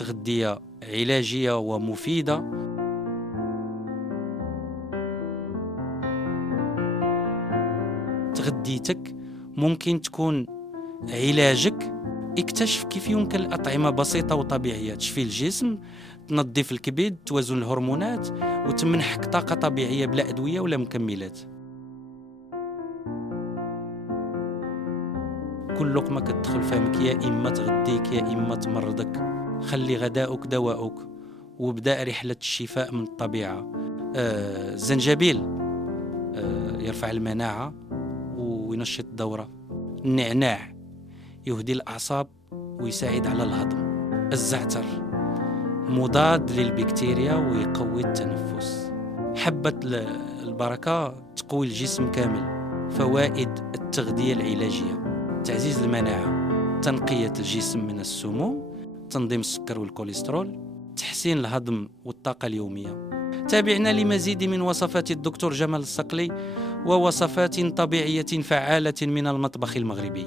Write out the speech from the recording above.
تغذية علاجية ومفيدة. تغذيتك ممكن تكون علاجك. اكتشف كيف يمكن الأطعمة بسيطة وطبيعية تشفي الجسم، تنظف الكبد، توازن الهرمونات، وتمنحك طاقة طبيعية بلا أدوية ولا مكملات. كل لقمة كتدخل فمك يا إما تغذيك يا إما تمرضك. خلي غداؤك دواؤك، وابدأ رحلة الشفاء من الطبيعة. الزنجبيل يرفع المناعة وينشط الدورة. النعناع يهدي الأعصاب ويساعد على الهضم. الزعتر مضاد للبكتيريا ويقوي التنفس. حبة البركة تقوي الجسم كامل. فوائد التغذية العلاجية: تعزيز المناعة، تنقية الجسم من السموم، تنظيم السكر والكوليسترول، تحسين الهضم والطاقة اليومية. تابعنا لمزيد من وصفات الدكتور جمال الصقلي ووصفات طبيعية فعالة من المطبخ المغربي.